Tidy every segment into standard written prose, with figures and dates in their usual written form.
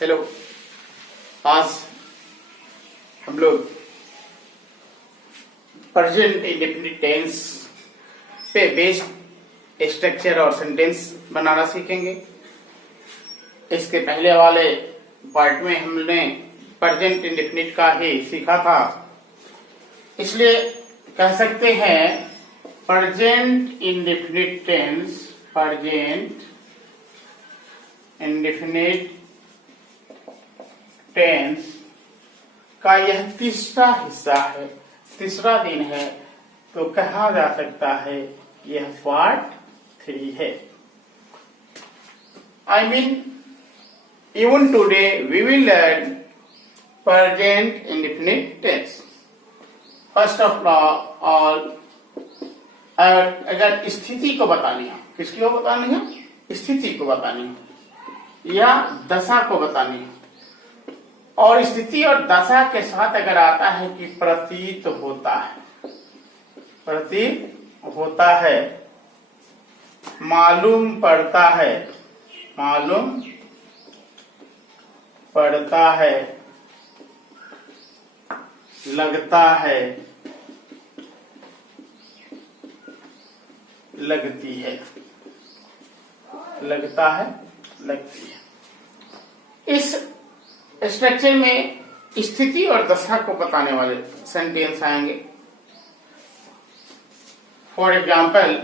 Hello. आज हम लोग प्रेजेंट इंडेफिनिट टेंस पे बेस्ड स्ट्रक्चर और सेंटेंस बनाना सीखेंगे। इसके पहले वाले पार्ट में हमने प्रेजेंट इंडेफिनिट का ही सीखा था, इसलिए कह सकते हैं present indefinite tense, present indefinite tense का यह तीसरा हिस्सा है, तीसरा दिन है, तो कहा जा सकता है यह पार्ट 3 है। I mean, even today we will learn present indefinite tense. First of all, अगर स्थिति को बतानी है, किसकी को बतानी है? स्थिति को बतानी है या दशा को बतानी है। और स्थिति और दशा के साथ अगर आता है कि प्रतीत होता है, प्रतीत होता है, मालूम पड़ता है, मालूम पड़ता है, लगता है, लगती है, लगता है, लगती है। इस स्ट्रक्चर में स्थिति और दशा को बताने वाले सेंटेंस आएंगे। फॉर एग्जाम्पल,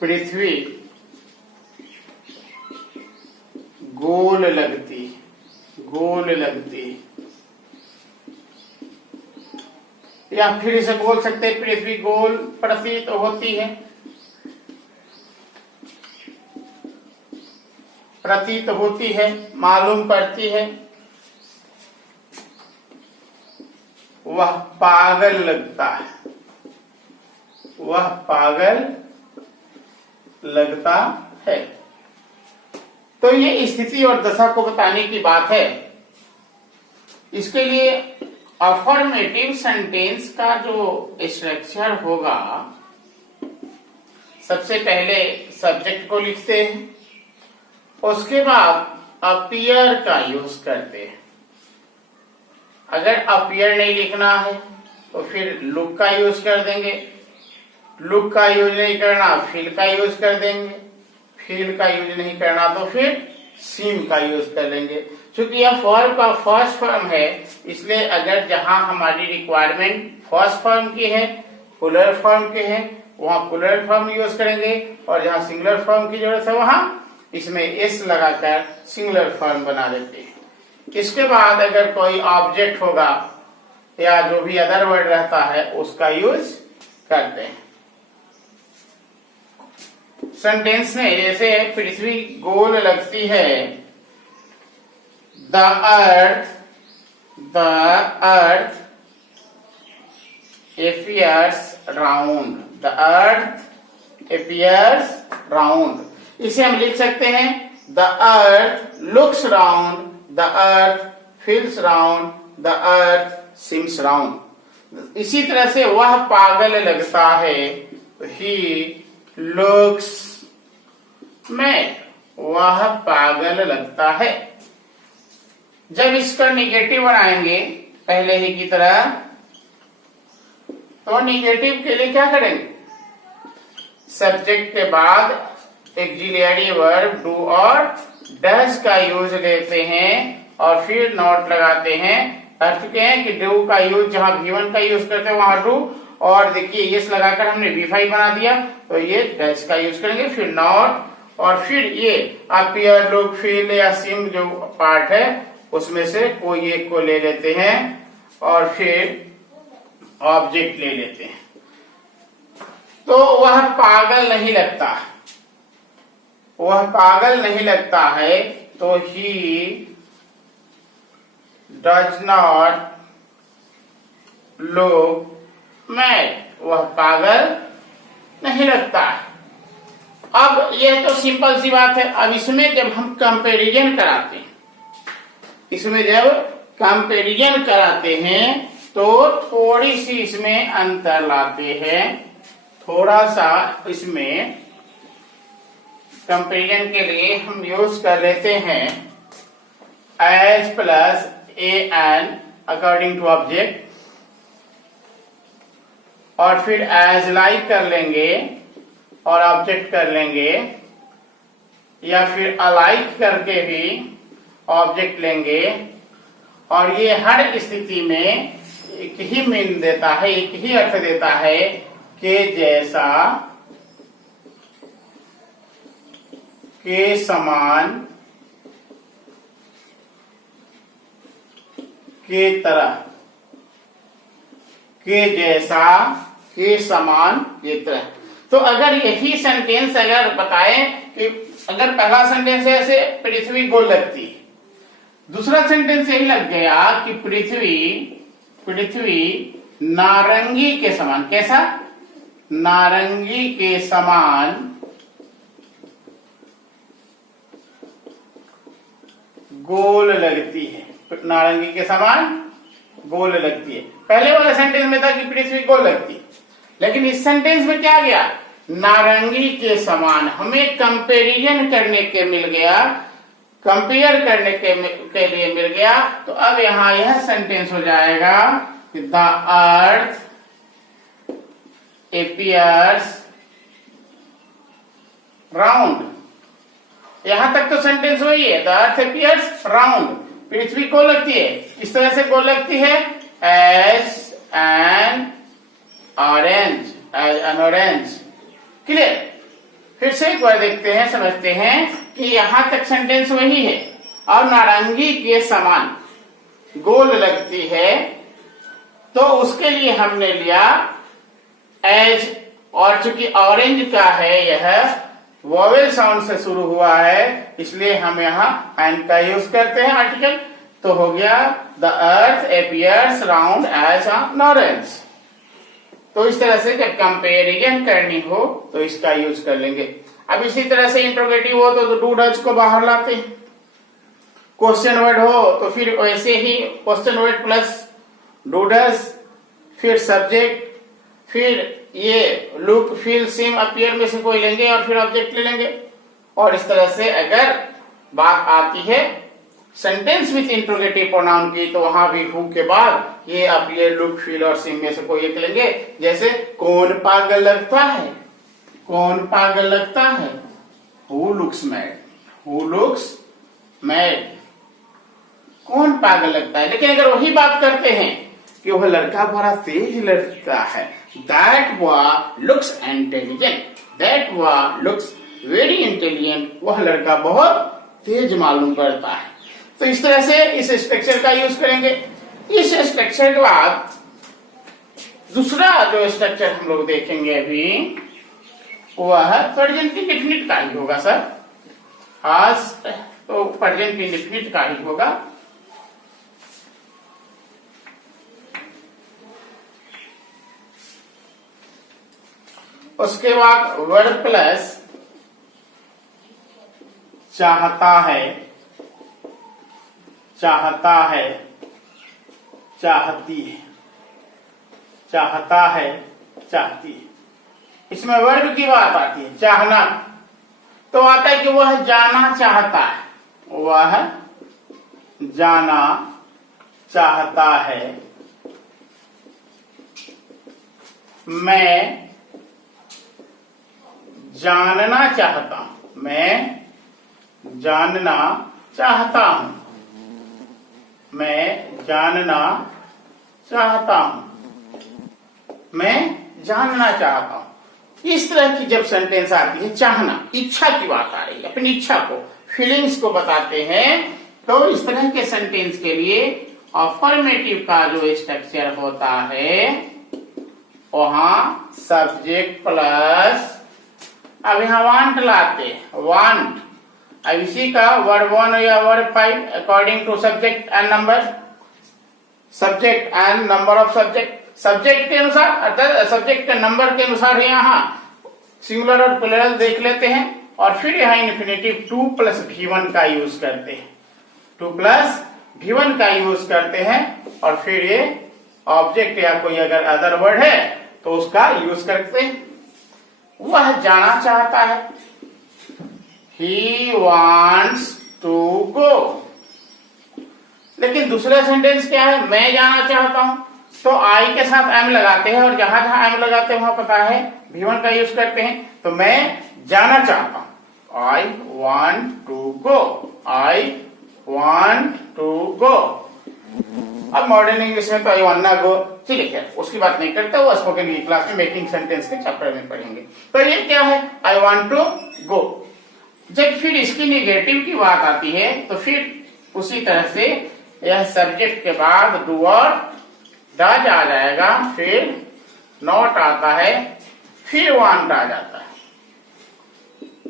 पृथ्वी गोल लगती, गोल लगती, या फिर इसे बोल सकते हैं पृथ्वी गोल प्रतीत होती है, प्रतीत होती है, मालूम पड़ती है। वह पागल लगता है, वह पागल लगता है। तो ये स्थिति और दशा को बताने की बात है। इसके लिए अफर्मेटिव सेंटेंस का जो स्ट्रक्चर होगा, सबसे पहले सब्जेक्ट को लिखते हैं, उसके बाद अपीयर का यूज करते हैं। अगर अपीयर नहीं लिखना है तो फिर लुक का यूज कर देंगे, लुक का यूज नहीं करना फील का यूज कर देंगे, फील का यूज नहीं करना तो फिर सीम का यूज कर लेंगे। क्योंकि यह फॉर्म का फर्स्ट फॉर्म है, इसलिए अगर जहां हमारी रिक्वायरमेंट फर्स्ट फॉर्म की है, प्लूरल फॉर्म की है, वहां प्लूरल फॉर्म यूज करेंगे, और जहां सिंगुलर फॉर्म की जरूरत है वहां इसमें एस लगाकर सिंगुलर फॉर्म बना देते हैं। इसके बाद अगर कोई ऑब्जेक्ट होगा या जो भी अदर वर्ड रहता है उसका यूज करते हैं। सेंटेंस में जैसे पृथ्वी गोल लगती है, the earth appears round, the earth appears round। इसे हम लिख सकते हैं the earth looks round, the earth feels round, the earth seems round. इसी तरह से वह पागल लगता है, ही लुक्स मैड, वह पागल लगता है। जब इसका निगेटिव बनाएंगे पहले ही की तरह, तो निगेटिव के लिए क्या करेंगे? सब्जेक्ट के बाद ऑक्सिलियरी वर्ब डू और डज का यूज लेते हैं और फिर नॉट लगाते हैं। कह चुके हैं कि डू का यूज जहां V1 का यूज करते हैं वहां डू, और देखिए यस लगाकर हमने V5 बना दिया, तो ये डज का यूज करेंगे, फिर नॉट, और फिर ये अपीयर, लुक, फील या सिम जो पार्ट है उसमें से कोई एक को ले लेते हैं और फिर ऑब्जेक्ट ले लेते हैं। तो वह पागल नहीं लगता, वह पागल नहीं लगता है, तो he does not look mad, वह पागल नहीं लगता है। अब यह तो सिंपल सी बात है। अब इसमें जब हम कंपैरिजन कराते हैं, इसमें जब कंपैरिजन कराते हैं तो थोड़ी सी इसमें अंतर लाते हैं, थोड़ा सा इसमें कंपेरिजन के लिए हम यूज कर लेते हैं as plus a an according to object, और फिर एज लाइक कर लेंगे और ऑब्जेक्ट कर लेंगे, या फिर अलाइक करके भी ऑब्जेक्ट लेंगे। और ये हर स्थिति में एक ही मीन देता है, एक ही अर्थ देता है कि जैसा, के समान, के तरह, के जैसा, के समान, के तरह। तो अगर यही सेंटेंस अगर बताएं कि अगर पहला सेंटेंस है ऐसे पृथ्वी गोल लगती, दूसरा सेंटेंस यही लग गया कि पृथ्वी नारंगी के समान, कैसा, नारंगी के समान गोल लगती है, नारंगी के समान गोल लगती है। पहले वाले सेंटेंस में था कि पृथ्वी गोल लगती, लेकिन इस सेंटेंस में क्या गया, नारंगी के समान। हमें कंपैरिजन करने के मिल गया, कंपेयर करने के लिए मिल गया। तो अब यहां यह सेंटेंस हो जाएगा द अर्थ एपियर्स राउंड। यहां तक तो सेंटेंस वही है, द अर्थ एपियर्स राउंड, पृथ्वी को लगती है, इस तरह से को लगती है as an orange, as an orange. Clear? फिर से एक बार देखते हैं, समझते हैं कि यहां तक सेंटेंस वही है और नारंगी के समान गोल लगती है, तो उसके लिए हमने लिया एज, और चूंकि ऑरेंज का है यह वोवेल साउंड से शुरू हुआ है, इसलिए हम यहाँ एन का यूज करते हैं आर्टिकल। तो हो गया the earth appears round as an orange. तो इस तरह से जब कंपेरिजन करनी हो तो इसका यूज कर लेंगे। अब इसी तरह से इंट्रोगेटिव हो तो डू डज को बाहर लाते हैं, क्वेश्चन वर्ड हो तो फिर वैसे ही question word plus do does, फिर सब्जेक्ट, फिर ये लुक फील सीम अपीयर में से कोई लेंगे और फिर ऑब्जेक्ट ले लेंगे। और इस तरह से अगर बात आती है सेंटेंस विथ इंट्रोगेटिव प्रोनाउन की, तो वहां भी हु के बाद ये अपीयर, लुक, फील और सीम में से कोई एक लेंगे। जैसे कौन पागल लगता है, कौन पागल लगता है, who looks mad, who looks mad, कौन पागल लगता है। लेकिन अगर वही बात करते हैं कि वह लड़का बड़ा तेज लगता है, that boy looks intelligent, that boy looks very intelligent, वह लड़का बहुत तेज मालूम पड़ता है। तो इस तरह से इस स्ट्रक्चर का यूज करेंगे। इस स्ट्रक्चर के बाद दूसरा जो स्ट्रक्चर हम लोग देखेंगे अभी, वह प्रेजेंट इंडेफिनिट का ही होगा सर। आज तो प्रेजेंट इंडेफिनिट का ही होगा। उसके बाद वर्ड प्लस चाहता है, चाहता है, चाहती है, चाहता है, चाहती है। इसमें वर्ब की बात आती है, चाहना। तो आता है कि वह जाना चाहता है, वह जाना चाहता है, मैं जानना चाहता हूं, मैं जानना चाहता हूं, मैं जानना चाहता हूं, मैं जानना चाहता हूं। इस तरह की जब सेंटेंस आती है, चाहना, इच्छा की बात आ रही है, अपनी इच्छा को, फीलिंग्स को बताते हैं, तो इस तरह के सेंटेंस के लिए अफर्मेटिव का जो स्ट्रक्चर होता है, वहां सब्जेक्ट प्लस, अब यहां वांट लाते, वांट। अब इसी का वर्ड 1 या word 5 according to subject and number, subject and number of subject, subject के अनुसार अर्थात सब्जेक्ट के नंबर के अनुसार है। यहाँ सिंगुलर और प्लूरल देख लेते हैं, और फिर यहाँ इन्फिनेटिव 2 + V1 का यूज करते हैं, 2 + V1 का यूज करते हैं, और फिर ये ऑब्जेक्ट या कोई अगर अदर वर्ड है तो उसका यूज करते हैं। वह जाना चाहता है, ही वॉन्ट्स टू गो। लेकिन दूसरा सेंटेंस क्या है, मैं जाना चाहता हूं, तो आई के साथ एम लगाते हैं और जहां जहां एम लगाते हैं वहां पता है V1 का यूज करते हैं। तो मैं जाना चाहता हूं, I want to go, I want to go. अब मॉडर्न इंग्लिश में तो आई वांट ना गो, ठीक है, उसकी बात नहीं करते, वो स्पोकन की क्लास में मेकिंग सेंटेंस के चैप्टर में पढ़ेंगे। तो ये क्या है, आई वांट टू गो। जब फिर इसकी निगेटिव की बात आती है तो फिर उसी तरह से यह सब्जेक्ट के बाद डू और डज आ जाएगा, फिर नॉट आता है, फिर वांट आ जाता है।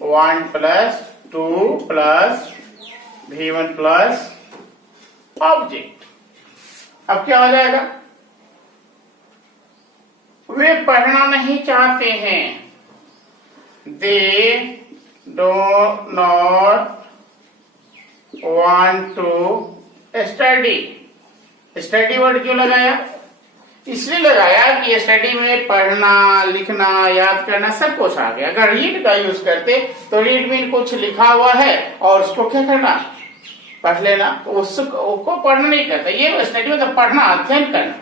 Want plus to plus V1 plus object. अब क्या हो जाएगा, वे पढ़ना नहीं चाहते हैं, they do not want to study. Study word क्यों लगाया, इसलिए लगाया कि स्टडी में पढ़ना लिखना याद करना सब कुछ आ गया। अगर रीड का यूज करते तो रीड में कुछ लिखा हुआ है और उसको क्या करना, पढ़ लेना, तो उसको पढ़ना नहीं करता। ये स्टडी मतलब पढ़ना, अध्ययन करना।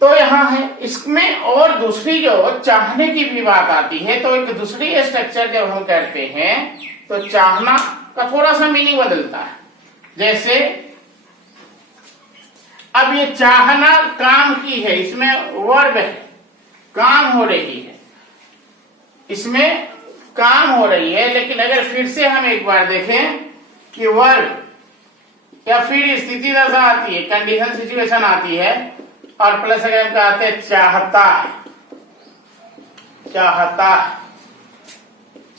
तो यहाँ है, इसमें और दूसरी जो चाहने की भी बात आती है, तो एक दूसरी स्ट्रक्चर जब हम करते हैं तो चाहना का थोड़ा सा मीनिंग बदलता है। जैसे अब ये चाहना काम की है, इसमें वर्ब है, काम हो रही है, इसमें काम हो रही है। लेकिन अगर फिर से हम एक बार देखें कि वर्ब या फिर स्थिति दशा आती है, कंडीशन सिचुएशन आती है, और प्लस अगर हम कहते हैं चाहता है, चाहता है,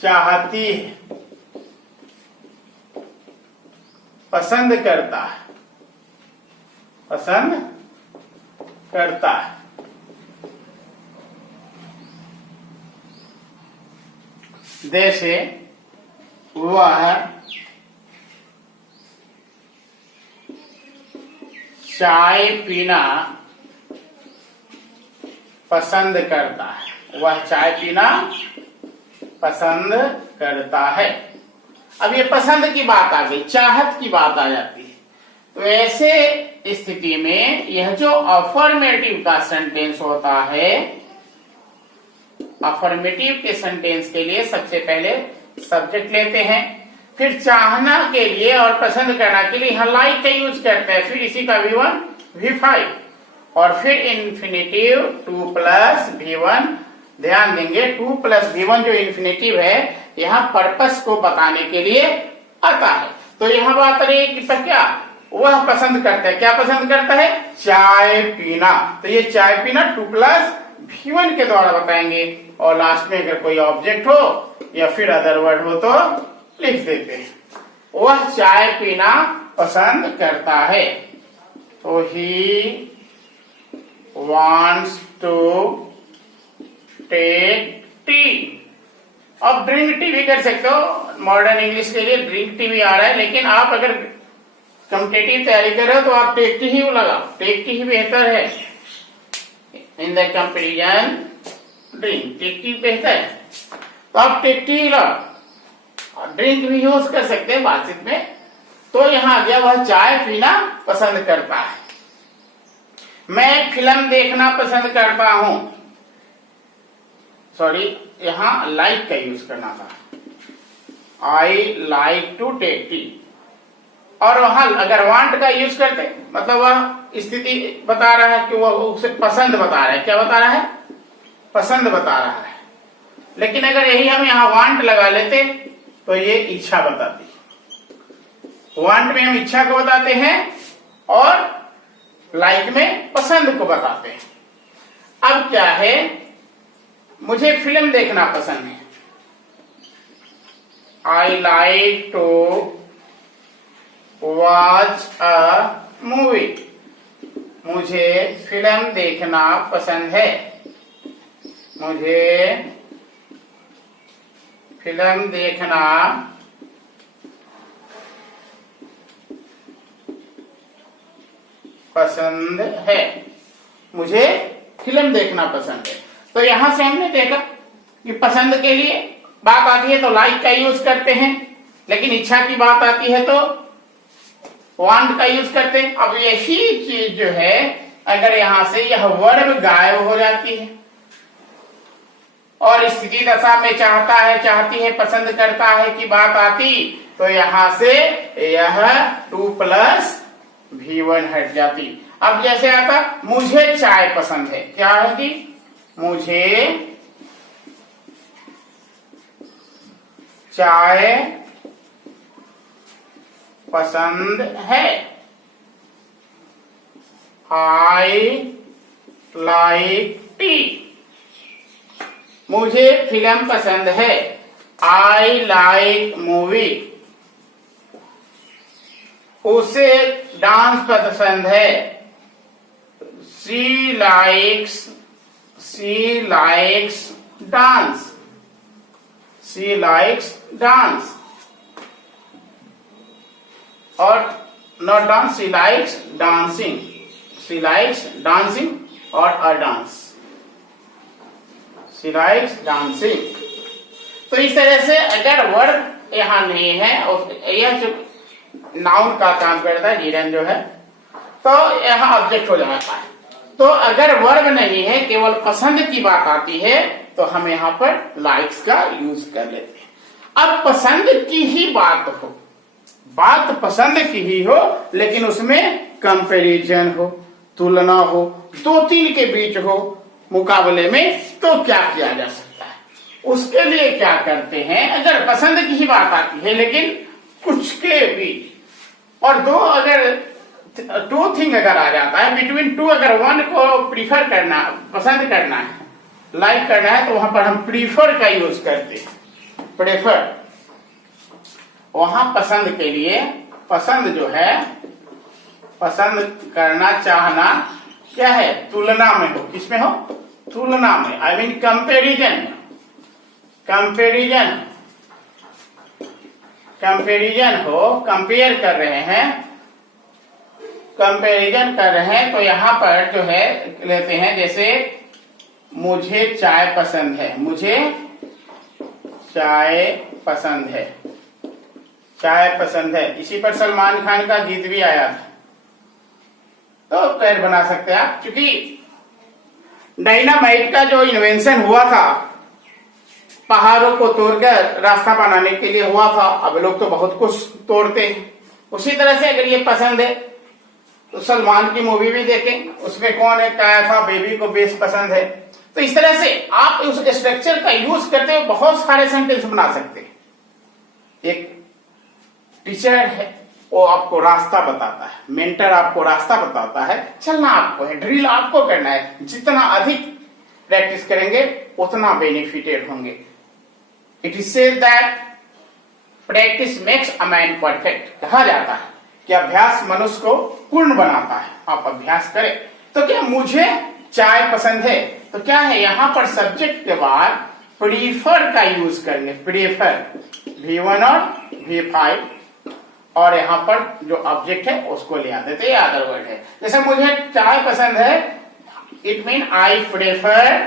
चाहती है, पसंद करता है, पसंद करता है, जैसे वह चाय पीना पसंद करता है, वह चाय पीना पसंद करता है। अब ये पसंद की बात आ गई, चाहत की बात आ जाती है। तो ऐसे स्थिति में यह जो अफर्मेटिव का सेंटेंस होता है, अफर्मेटिव के सेंटेंस के लिए सबसे पहले सब्जेक्ट लेते हैं, फिर चाहना के लिए और पसंद करना के लिए यहाँ लाइक का यूज करते हैं, फिर इसी का V1 V5 और फिर इन्फिनेटिव 2 प्लस V1। ध्यान देंगे 2 प्लस V1 जो इन्फिनेटिव है यहाँ पर्पस को बताने के लिए आता है। तो यहाँ बात रही कि क्या वह पसंद करता है, क्या पसंद करता है, चाय पीना। तो ये चाय पीना 2 प्लस V1 के द्वारा बताएंगे, और लास्ट में अगर कोई ऑब्जेक्ट हो या फिर अदर वर्ड हो तो लिख देते हैं। वह चाय पीना पसंद करता है, तो ही wants to take tea। अब ड्रिंक टी भी कर सकते हो, मॉडर्न इंग्लिश के लिए ड्रिंक टी भी आ रहा है, लेकिन आप अगर कॉम्पिटिटिव तैयारी कर रहे हो तो आप टेक टी ही लगाओ, टेक टी ही बेहतर है। In the comparison drink, take tea बेहतर है, तो आप टेक टी ही लगाओ। ड्रिंक भी यूज कर सकते हैं बातचीत में। तो यहाँ आ गया वह चाय पीना पसंद करता है। मैं फिल्म देखना पसंद करता हूं, सॉरी यहाँ लाइक का यूज करना था, I like to take tea. और वहां अगर वांट का यूज करते मतलब वह स्थिति बता रहा है कि वह उसे पसंद बता रहा है, क्या बता रहा है, पसंद बता रहा है। लेकिन अगर यही हम यहाँ वांट लगा लेते तो ये इच्छा बताती। वांट में हम इच्छा को बताते हैं और लाइक में पसंद को बताते हैं। अब क्या है, मुझे फिल्म देखना पसंद है, I like to watch a movie. मुझे फिल्म देखना पसंद है, मुझे फिल्म देखना पसंद है, मुझे फिल्म देखना पसंद है। तो यहां से हमने देखा कि पसंद के लिए बात आती है तो लाइक का यूज करते हैं, लेकिन इच्छा की बात आती है तो वांट का यूज करते हैं। अब यही चीज जो है अगर यहां से यह वर्ब गायब हो जाती है और स्थिति दशा में चाहता है, चाहती है, पसंद करता है की बात आती, तो यहां से यह 2 + V1 हट जाती। अब जैसे आता मुझे चाय पसंद है, क्या है जी, मुझे चाय पसंद है, आई लाइक टी। मुझे फिल्म पसंद है, आई लाइक मूवी। उसे डांस पसंद है, she likes dance, she likes dance. और not dance, she likes dancing, she likes dancing और a dance, she likes dancing. तो इस तरह से अगर वर्ब यहां नहीं है और यह जो नाउन का काम करता है नीरन जो है, तो यहां ऑब्जेक्ट हो जाता है। तो अगर वर्ब नहीं है, केवल पसंद की बात आती है, तो हम यहां पर लाइक्स का यूज कर लेते हैं। अब पसंद की ही बात हो, बात पसंद की ही हो, लेकिन उसमें कंपैरिजन हो, तुलना हो, 2-3 के बीच हो मुकाबले में, तो क्या किया जा सकता है? उसके लिए क्या करते हैं, अगर पसंद की ही बात आती है लेकिन कुछ के बीच, और 2 थिंग अगर आ जाता है, बिटवीन 2 अगर 1 को प्रीफर करना, पसंद करना है, लाइक करना है, तो वहां पर हम प्रीफर का यूज करते हैं। प्रेफर, वहां पसंद के लिए, पसंद जो है, पसंद करना, चाहना क्या है, तुलना में हो, किसमें हो, तुलना में, I mean comparison, comparison, comparison हो, कंपेयर कर रहे हैं, कंपैरिजन कर रहे हैं, तो यहां पर जो है लेते हैं, जैसे मुझे चाय पसंद है, मुझे चाय पसंद है, चाय पसंद है। इसी पर सलमान खान का गीत भी आया था, तो पैर बना सकते हैं आप। क्योंकि डायनामाइट का जो इन्वेंशन हुआ था, पहाड़ों को तोड़कर रास्ता बनाने के लिए हुआ था। अब लोग तो बहुत कुछ तोड़ते हैं, उसी तरह से अगर ये पसंद है तो सलमान की मूवी भी देखें, उसमें कौन है, क्या था, बेबी को बेस पसंद है। तो इस तरह से आप उस स्ट्रक्चर का यूज करते हुए बहुत सारे सेंटेंस बना सकते हैं। एक टीचर है, वो आपको रास्ता बताता है, मेंटर आपको रास्ता बताता है, चलना आपको है, ड्रिल आपको करना है, जितना अधिक प्रैक्टिस करेंगे उतना बेनिफिटेड होंगे। It is said that practice makes a man perfect. कहा जाता है कि अभ्यास मनुष्य को पूर्ण बनाता है। आप अभ्यास करें। तो क्या मुझे चाय पसंद है, तो क्या है, यहां पर सब्जेक्ट के बाद प्रीफर का यूज करेंगे, प्रीफर, V1 और V5, और यहां पर जो ऑब्जेक्ट है उसको ले आते थे, अदर वर्ड है। जैसे मुझे चाय पसंद है, it mean I prefer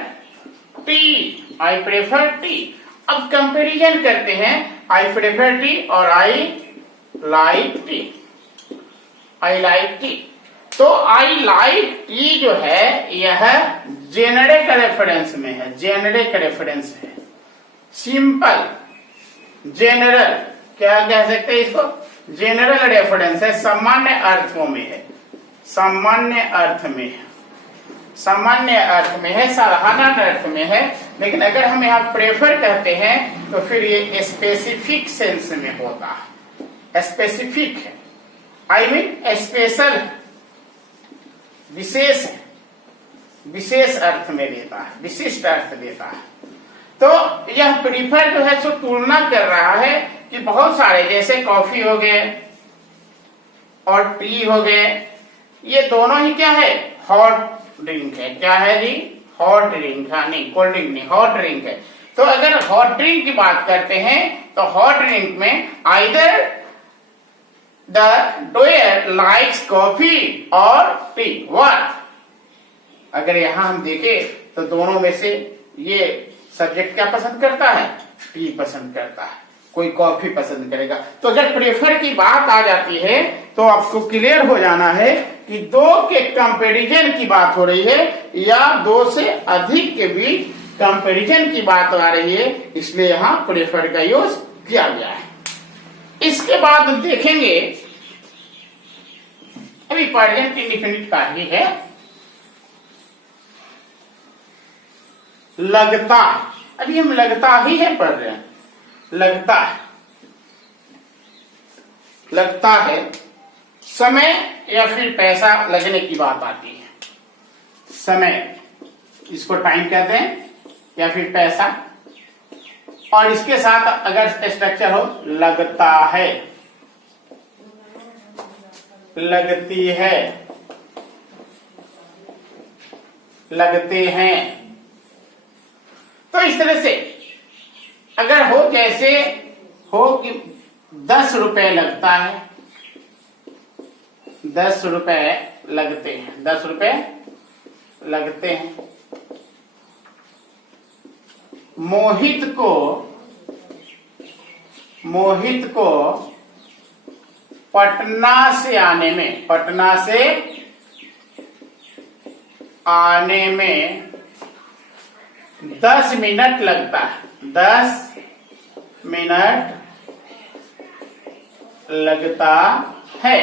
tea, I prefer tea. अब कंपैरिजन करते हैं, आई प्रेफर टी और आई लाइक टी, आई लाइक टी। तो आई लाइक टी जो है यह जेनेरिक रेफरेंस में है, जेनेरिक रेफरेंस है, सिंपल, जेनरल, क्या कह सकते हैं इसको, जेनरल रेफरेंस है, सामान्य अर्थों में है, सामान्य अर्थ में है, सामान्य अर्थ में है, साधारण अर्थ में है। लेकिन अगर हम यहाँ प्रेफर कहते हैं तो फिर ये स्पेसिफिक सेंस में होता है, स्पेसिफिक है, आई मीन स्पेशल, विशेष, विशेष अर्थ में देता है, विशिष्ट अर्थ देता है। तो यह प्रीफर जो है सो तुलना कर रहा है कि बहुत सारे, जैसे कॉफी हो गए और टी हो गए, ये दोनों ही क्या है, हॉट ड्रिंक है। क्या है जी, हॉट ड्रिंक, हाँ नहीं कोल्ड ड्रिंक नहीं, हॉट ड्रिंक है। तो अगर हॉट ड्रिंक की बात करते हैं तो हॉट ड्रिंक में either the doer likes coffee और टी, व्हाट। अगर यहां हम देखें तो दोनों में से ये सब्जेक्ट क्या पसंद करता है, टी पसंद करता है, कोई कॉफी पसंद करेगा। तो अगर प्रेफर की बात आ जाती है तो आपको क्लियर हो जाना है कि दो के कंपैरिजन की बात हो रही है या दो से अधिक के बीच कंपैरिजन की बात आ रही है, इसलिए यहां प्रेफर का यूज किया गया है। इसके बाद देखेंगे, अभी प्रेजेंट इंडेफिनिट का ही है, लगता, अभी हम लगता ही है पढ़ रहे हैं, लगता है, लगता है समय या फिर पैसा लगने की बात आती है। समय, इसको टाइम कहते हैं या फिर पैसा, और इसके साथ अगर स्ट्रक्चर हो लगता है, लगती है, लगते हैं, तो इस तरह से अगर हो, जैसे हो कि 10 रुपए लगता है, 10 रुपए लगते हैं, 10 रुपए लगते हैं। मोहित को पटना से आने में, पटना से आने में 10 मिनट लगता है, 10 मिनट लगता है।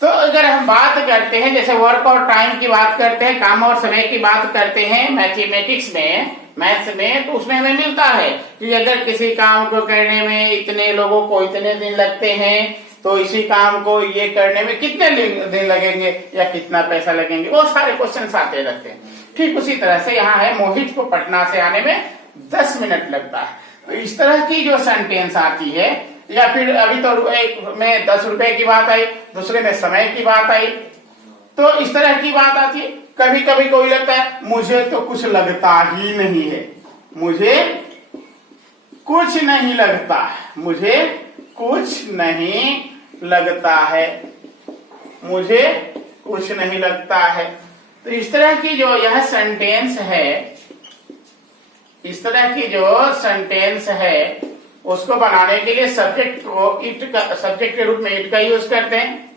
तो अगर हम बात करते हैं, जैसे वर्क और टाइम की बात करते हैं, काम और समय की बात करते हैं मैथमेटिक्स में, मैथ्स में, तो उसमें हमें मिलता है कि अगर किसी काम को करने में इतने लोगों को इतने दिन लगते हैं तो इसी काम को ये करने में कितने दिन लगेंगे या कितना पैसा लगेंगे, वो सारे क्वेश्चन आते रहते हैं। ठीक उसी तरह से यहाँ है, मोहित को पटना से आने में 10 मिनट लगता है। तो इस तरह की जो सेंटेंस आती है, या फिर अभी तो एक में 10 रुपए की बात आई, दूसरे में समय की बात आई, तो इस तरह की बात आती है। कभी कभी कोई लगता है मुझे तो कुछ लगता ही नहीं है, मुझे कुछ नहीं लगता है, मुझे कुछ नहीं लगता है, मुझे कुछ नहीं लगता है। तो इस तरह की जो यह सेंटेंस है, इस तरह की जो सेंटेंस है, उसको बनाने के लिए सब्जेक्ट को इट का, सब्जेक्ट के रूप में इट का यूज करते हैं,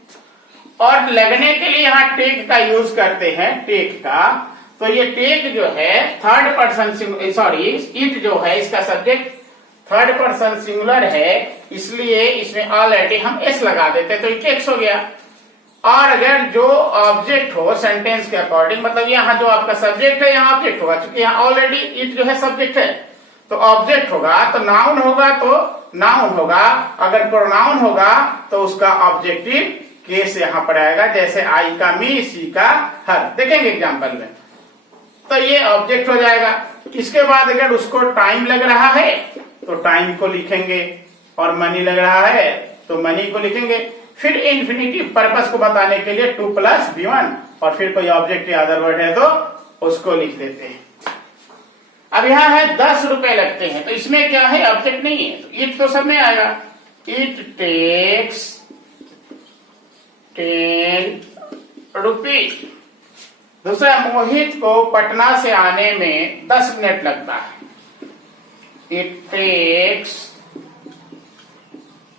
और लगने के लिए यहाँ टेक का यूज करते हैं, टेक का। तो ये टेक जो है थर्ड पर्सन, सॉरी इट जो है इसका सब्जेक्ट थर्ड पर्सन सिंगुलर है, इसलिए इसमें ऑलरेडी हम एस लगा देते, तो इट टेक्स हो गया। और अगर जो ऑब्जेक्ट हो सेंटेंस के अकॉर्डिंग, मतलब यहाँ जो आपका सब्जेक्ट है यहाँ ऑब्जेक्ट होगा, क्योंकि यहाँ ऑलरेडी इट जो है सब्जेक्ट है, तो ऑब्जेक्ट होगा, तो नाउन होगा तो नाउन होगा, अगर प्रोनाउन होगा तो उसका ऑब्जेक्टिव केस यहाँ पर आएगा, जैसे आई का मी, सी का हर, देखेंगे एग्जाम्पल में। तो ये ऑब्जेक्ट हो जाएगा। इसके बाद अगर उसको टाइम लग रहा है तो टाइम को लिखेंगे, और मनी लग रहा है तो मनी को लिखेंगे। फिर इन्फिनिटिव पर्पस को बताने के लिए 2 + V1, और फिर कोई ऑब्जेक्ट या अदर वर्ड है तो उसको लिख देते हैं। अब यहाँ है 10 रुपए लगते हैं, तो इसमें क्या है, ऑब्जेक्ट नहीं है, तो इट तो सब में आएगा। It takes 10 rupees. दूसरा, मोहित को पटना से आने में 10 मिनट लगता है। इट टेक्स,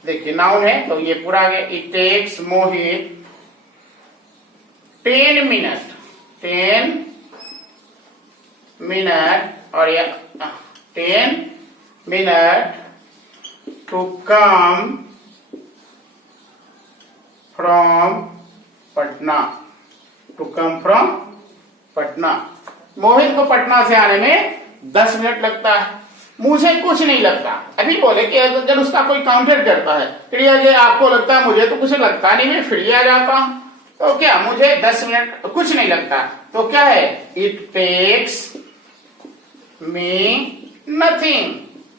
देखिए नाउन है तो ये पूरा आ गया, it takes Mohit 10 minute, 10 minute, और ये 10 minute to come from Patna, to come from Patna. Mohit को पटना से आने में 10 मिनट लगता है। मुझे कुछ नहीं लगता, अभी बोले कि अगर उसका कोई काउंटर करता है, क्रिया ये आपको लगता है, मुझे तो कुछ लगता नहीं, मैं फ्री आ जाता हूं, तो क्या मुझे 10 मिनट कुछ नहीं लगता, तो क्या है, it takes me nothing,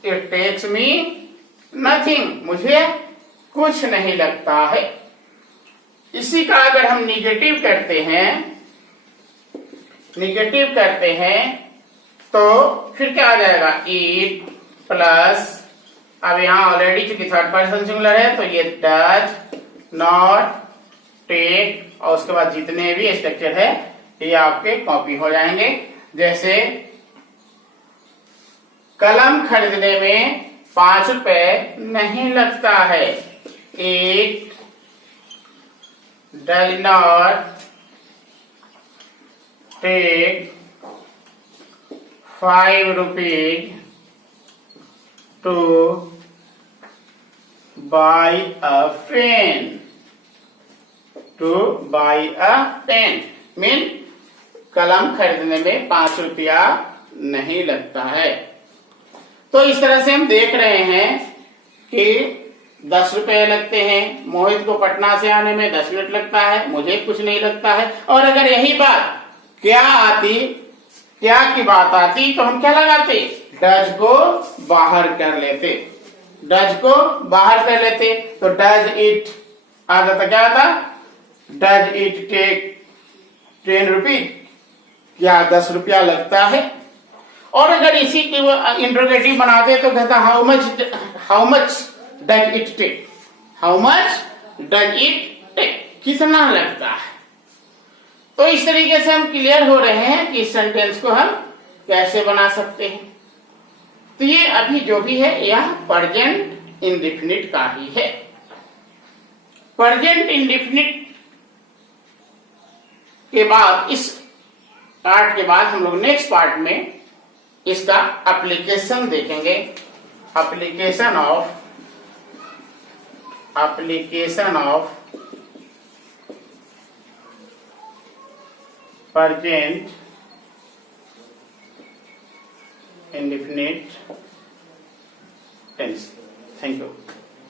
it takes me nothing, मुझे कुछ नहीं लगता है। इसी का अगर हम निगेटिव करते हैं, निगेटिव करते हैं तो फिर क्या आ जाएगा, इट प्लस, अब यहां ऑलरेडी चूंकि थर्ड पर्सन सिंगुलर है तो ये डज नॉट टेक, और उसके बाद जितने भी स्ट्रक्चर है ये आपके कॉपी हो जाएंगे। जैसे कलम खरीदने में 5 रुपए नहीं लगता है। It does not take 5 rupees to buy a pen. To buy a pen mean कलम खरीदने में 5 रुपया नहीं लगता है। तो इस तरह से हम देख रहे हैं कि 10 रुपए लगते हैं। मोहित को पटना से आने में 10 मिनट लगता है, मुझे कुछ नहीं लगता है। और अगर यही बात क्या की बात आती तो हम क्या लगाते, डज को बाहर कर लेते। डज को बाहर कर लेते तो डज इट आता था, क्या आता, डज इट टेक 10 रुपीज, क्या 10 रुपया लगता है। और अगर इसी की इंट्रोगेटिव बनाते तो कहता how much does it take, how much does it take, कितना लगता है। तो इस तरीके से हम क्लियर हो रहे हैं कि इस सेंटेंस को हम कैसे बना सकते हैं। तो ये अभी जो भी है यह प्रेजेंट इंडेफिनिट का ही है। प्रेजेंट इंडेफिनिट के बाद, इस पार्ट के बाद हम लोग नेक्स्ट पार्ट में इसका एप्लीकेशन देखेंगे। Application of present indefinite tense. Thank you.